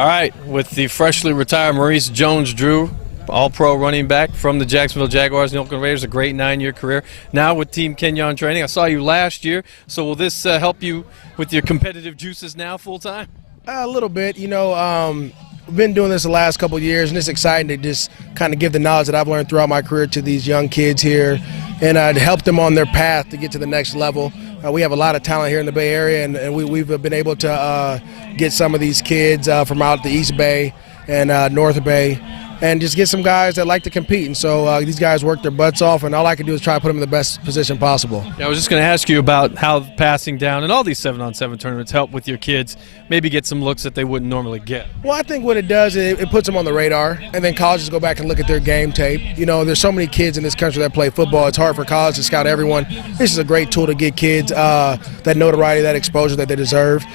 All right, with the freshly retired Maurice Jones-Drew, all-pro running back from the Jacksonville Jaguars and the Oakland Raiders, a great 9-year career. Now with Team Kenyon training. I saw you last year, so will this help you with your competitive juices now full-time? A little bit. We've been doing this the last couple of years, and it's exciting to just kind of give the knowledge that I've learned throughout my career to these young kids here and to help them on their path to get to the next level. We have a lot of talent here in the Bay Area, and we've been able to get some of these kids from out the East Bay and North Bay, and just get some guys that like to compete. And so these guys work their butts off, and all I can do is try to put them in the best position possible. Yeah, I was just going to ask you about how passing down and all these 7-on-7 tournaments help with your kids maybe get some looks that they wouldn't normally get. Well, I think what it does is it puts them on the radar, and then colleges go back and look at their game tape. There's so many kids in this country that play football. It's hard for college to scout everyone. This is a great tool to get kids that notoriety, that exposure that they deserve.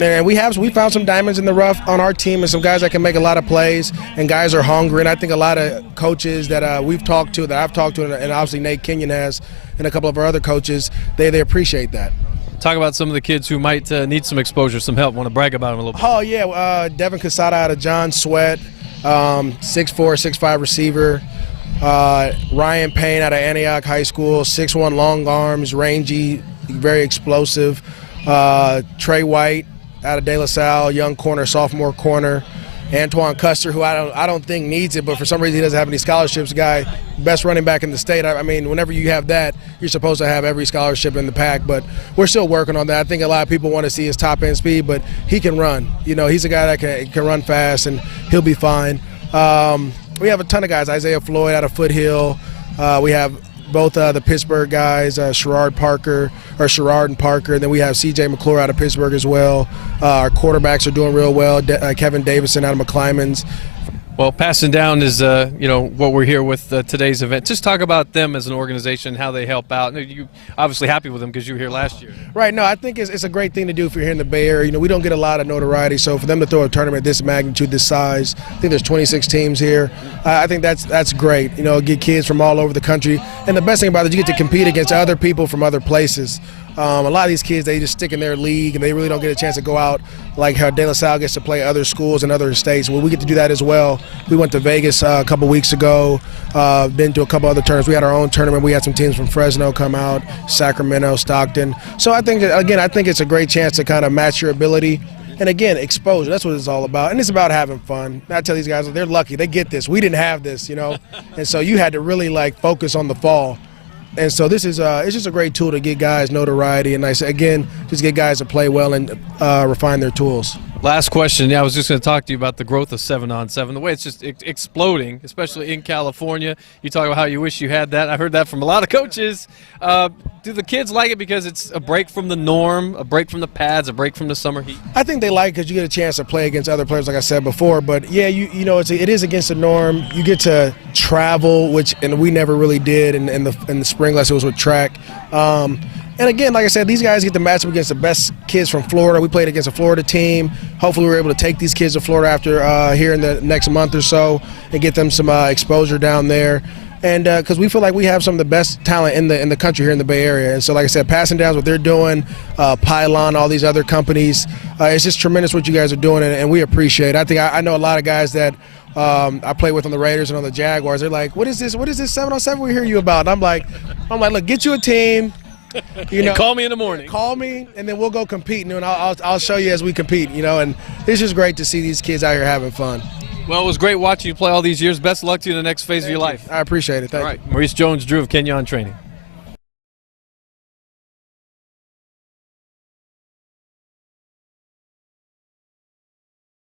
And we found some diamonds in the rough on our team, and some guys that can make a lot of plays, and guys are hungry. And I think a lot of coaches that I've talked to, and obviously Nate Kenyon has, and a couple of our other coaches, they appreciate that. Talk about some of the kids who might need some exposure, some help. Want to brag about them a little bit? Oh yeah, Devin Casada out of John Sweat, 6'4", 6'5" receiver. Ryan Payne out of Antioch High School, 6'1", long arms, rangy, very explosive. Trey White out of De La Salle, young corner, sophomore corner. Antoine Custer, who I don't think needs it, but for some reason he doesn't have any scholarships. Guy, best running back in the state. I mean, whenever you have that, you're supposed to have every scholarship in the pack, but we're still working on that. I think a lot of people want to see his top-end speed, but he can run. He's a guy that can run fast, and he'll be fine. We have a ton of guys. Isaiah Floyd out of Foothill. We have both the Pittsburgh guys, Sherrard and Parker. And then we have C.J. McClure out of Pittsburgh as well. Our quarterbacks are doing real well. Kevin Davison out of McClymonds. Well, passing down is what we're here with today's event. Just talk about them as an organization, how they help out. You obviously happy with them because you were here last year. Right. No, I think it's a great thing to do if you're here in the Bay Area. We don't get a lot of notoriety, so for them to throw a tournament this magnitude, this size, I think there's 26 teams here. I think that's great. Get kids from all over the country, and the best thing about it is you get to compete against other people from other places. A lot of these kids, they just stick in their league, and they really don't get a chance to go out like how De La Salle gets to play other schools and other states. Well, we get to do that as well. We went to Vegas a couple weeks ago, been to a couple other tournaments. We had our own tournament. We had some teams from Fresno come out, Sacramento, Stockton. So I think it's a great chance to kind of match your ability. And again, exposure, that's what it's all about. And it's about having fun. I tell these guys, they're lucky. They get this. We didn't have this, And so you had to really, focus on the fall. And so this is it's just a great tool to get guys notoriety, and just get guys to play well and refine their tools. Last question. Yeah, I was just going to talk to you about the growth of 7-on-7, the way it's just exploding, especially in California. You talk about how you wish you had that. I heard that from a lot of coaches. Do the kids like it because it's a break from the norm, a break from the pads, a break from the summer heat? I think they like it because you get a chance to play against other players, like I said before. But yeah, it is against the norm. You get to travel, and we never really did in the spring, unless it was with track. And again, like I said, these guys get to match up against the best kids from Florida. We played against a Florida team. Hopefully we're able to take these kids to Florida after here in the next month or so and get them some exposure down there. And because we feel like we have some of the best talent in the country here in the Bay Area. And so, like I said, passing down what they're doing, Pylon, all these other companies, it's just tremendous what you guys are doing, and we appreciate it. I know a lot of guys that I play with on the Raiders and on the Jaguars. They're like, what is this 7-on-7 we hear you about? And I'm like, look, get you a team. Call me in the morning. Call me, and then we'll go compete, and I'll show you as we compete. And it's just great to see these kids out here having fun. Well, it was great watching you play all these years. Best of luck to you in the next phase of your life. I appreciate it. Thank you. All right, Maurice Jones-Drew of Kenyon Training.